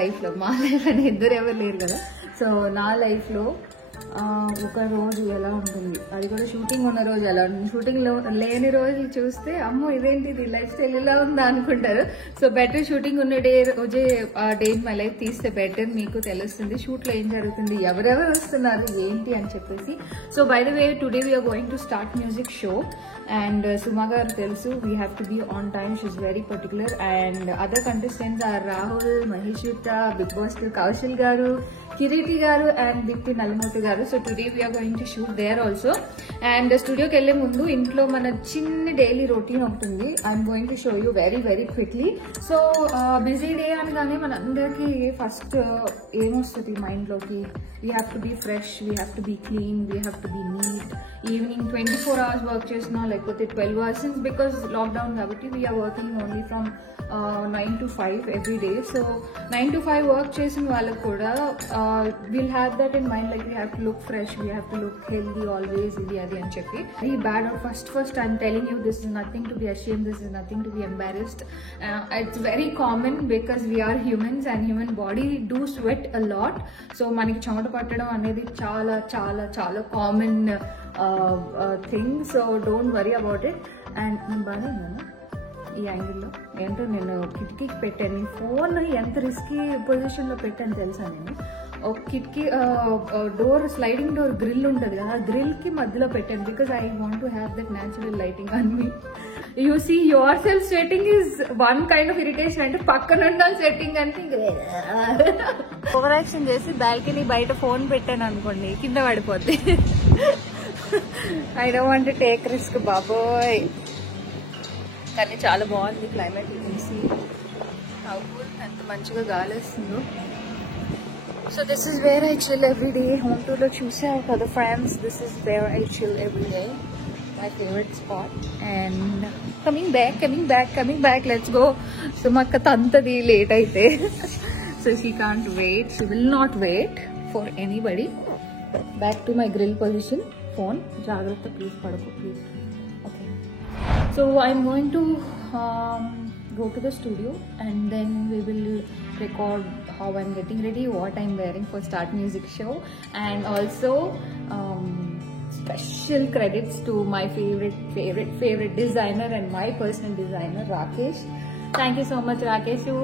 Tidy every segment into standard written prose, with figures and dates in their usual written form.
లైఫ్లో మా లైఫ్ అని ఇద్దరు ఎవరు లేరు కదా. సో నా లైఫ్లో ఒక రోజు ఎలా ఉంటుంది, అది కూడా షూటింగ్ ఉన్న రోజు ఎలా ఉంటుంది. షూటింగ్ లేని రోజు చూస్తే అమ్మో ఇదేంటి ఇది లైఫ్ స్టైల్ ఇలా ఉందా అనుకుంటారు. సో బెటర్ షూటింగ్ ఉన్న రోజే డే ఇన్ మై లైఫ్ తీస్తే బెటర్, మీకు తెలుస్తుంది షూట్లో ఏం జరుగుతుంది, ఎవరెవరు వస్తున్నారు ఏంటి అని చెప్పేసి. So by the way today we're going to start music show and Suma garu తెలుసు we have to be on time, she's very particular. And other contestants are Rahul, Mahesh Yutta, Bigg Boss Kaushal garu, Kireeti garu and Bippi Nallamurthy garu. So today we're going to shoot there also. And స్టూడియోకి వెళ్లే ముందు ఇంట్లో మన చిన్న daily routine ఉంటుంది. I'm going to show you very very quickly. So busy day అనగానే మన అందరికీ ఫస్ట్ ఏమొస్తుంది మైండ్లోకి, we have to be fresh, we have to be clean, we have to be neat. Evening 24 hours work చేసినా లేకపోతే 12 hours, since because lockdown కాబట్టి we are working only from 9 to 5 every day. So 9 to 5 work చేసిన వాళ్ళకు కూడా we'll have that in mind, like we have to look fresh, we have to look healthy always, ఇది అది అని చెప్పి. Very bad. First I'm telling you, this is nothing to be ashamed, this is nothing to be embarrassed. It's very common because we are humans and human body do sweat a lot. So మనకి చెమట పట్టడం అనేది చాలా చాలా చాలా common thing. So don't worry about it. And నేను బాగా ఉన్నాను ఈ యాంగిల్లో. ఏంటో నేను కిటికీకి పెట్టాను, ఈ ఫోన్ ఎంత రిస్కీ పొజిషన్లో పెట్టాను తెలుసా. నేను ఒక కిటికీ డోర్, స్లైడింగ్ డోర్ గ్రిల్ ఉంటుంది కదా, ఆ గ్రిల్కి మధ్యలో పెట్టాను because I want to have that natural lighting on me. You see yourself sweating is one kind of irritation, అంటే పక్కన ఉండాలి స్వెట్టింగ్ అంటే ఓవర్ యాక్షన్ చేసి బాల్కనీ బయట ఫోన్ పెట్టాను అనుకోండి కింద పడిపోద్ది. I don't want to take risk బాబోయ్. కానీ చాలా బాగుంది క్లైమేట్, చూసి ఎంత మంచిగా గాలి వస్తుందో. So this is where I chill every day. Home టూర్లో చూసావు కదా friends, this is where I chill every day, my favourite spot. And coming back let's go. So మా అక్క తంతది లేట్ అయితే, so she can't wait, she will not wait for anybody. Back to my grill position. Phone జాగ్రత్త please, పడకు please. So I'm going to go to the studio and then we will record how I'm getting ready, what I'm wearing for Start Music Show, and also special credits to my favorite designer and my personal designer Rakesh. Thank you so much Rakesh, you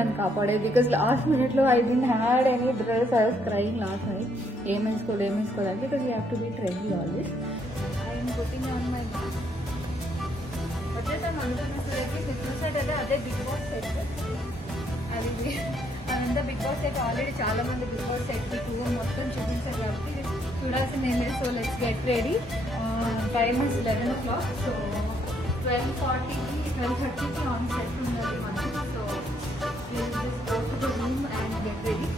nan kaapade because last minute lo I didn't had any dress. I was crying last night. Em enskoda because we have to be trendy always. I am putting on my mask. అదే big boss set, అది అదంతా big boss set. Already చాలా మంది big boss set tour మొత్తం చూపించారు కాబట్టి చూడాల్సింది ఏం లేదు. So let's get ready. Time is 11 o'clock. So 12:30కి ఆన్ సెట్ ఉన్నది మనకి. So go to the room and get ready.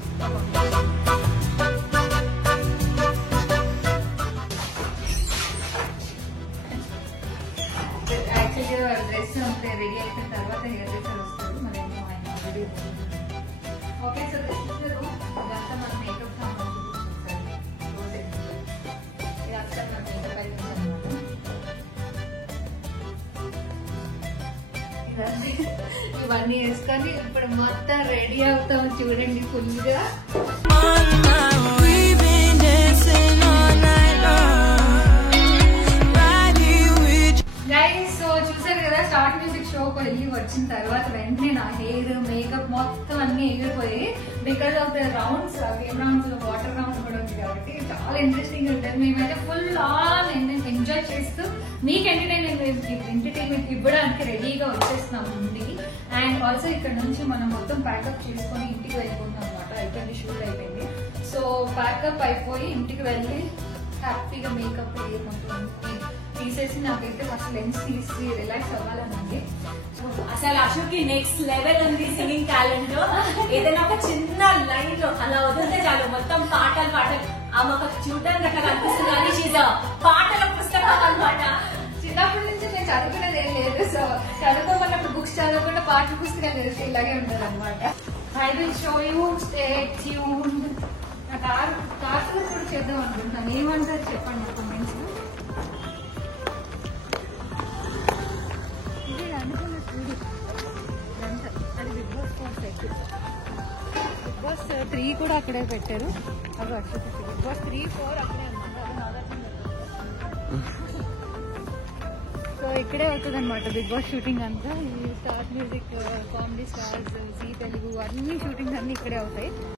Dress అంతే రెడీ అయిపోయిన తర్వాత హెయిర్ డ్రెస్సర్ వస్తుంది, మరేమో ఆయన ఆల్రెడీ. ఓకే, సో ఇదంతా మన మేకప్ సామాన్ చూపిస్తుంది. ఇదంతా మన మేకప్ ఐటమ్స్ అనమాట. ఇవన్నీ వేసుకొని ఇప్పుడు మొత్తం రెడీ అవుతాం చూడండి ఫుల్గా. గైస్, సో చూసారు కదా స్టార్ట్ మ్యూజిక్ షోకి వెళ్ళి వచ్చిన తర్వాత వెంటనే నా హెయిర్ మేకప్ మొత్తం అన్ని ఎగిరిపోయి because of the rounds, game rounds లో వాటర్ రౌండ్స్ కూడా ఉంది కాబట్టి చాలా ఇంట్రెస్టింగ్ ఉంటుంది. మేమైతే ఫుల్ ఆన్ ఎంజాయ్ చేస్తూ మీకు ఎంటర్టైన్మెంట్ ఇవ్వడానికి రెడీగా వచ్చేస్తున్నాం ఇంటికి. అండ్ ఆల్సో ఇక్కడ నుంచి మనం మొత్తం ప్యాకప్ చేసుకొని ఇంటికి వెళ్ళిపోతాం అనమాట. అయిపోయింది, షూట్ అయిపోయింది. సో ప్యాకప్ అయిపోయి ఇంటికి వెళ్ళి హ్యాపీగా మేకప్ మొత్తం తీసేసి నాకైతే ఫస్ట్ లెన్స్ తీసి రిలాక్స్ అవ్వాలనండి. అసలు అశోక్కి నెక్స్ట్ లెవెల్ ఉంది సింగింగ్ టాలెంట్ లో. ఏదైనా ఒక చిన్న లైన్ లో అలా వదిలితే చాలు మొత్తం పాటలు. ఆమె ఒక చూడడానికి అట్లా కనిపిస్తుంది కానీ షీజ్ పాటల పుస్తకం అనమాట. చిన్నప్పటి నుంచి నేను చదువుకునేది ఏం లేదు. సో చదువుకోమన్నప్పుడు బుక్స్ చదవకుండా పాటల పుస్తకాలు తెలిసి ఇలాగే ఉంటుంది అనమాట. I will show you, stay tuned. నా కార్లో కూడా చేద్దాం అనుకుంటున్నాను. ఏమంటారు చెప్పండి నా కామెంట్స్. ఇది అనుకున్న స్టూడియో అది బిగ్ బాస్ సెట్. 3 కూడా అక్కడే పెట్టారు. అది అశ్వతి బిగ్ బాస్ 3, 4 అక్కడే అనమాట. అది నాగార్జున. సో ఇక్కడే అవుతుంది అనమాట బిగ్ బాస్ షూటింగ్ అంతా. ఈ star music, comedy stars, Zee Telugu అన్ని షూటింగ్స్ అన్ని ఇక్కడే అవుతాయి.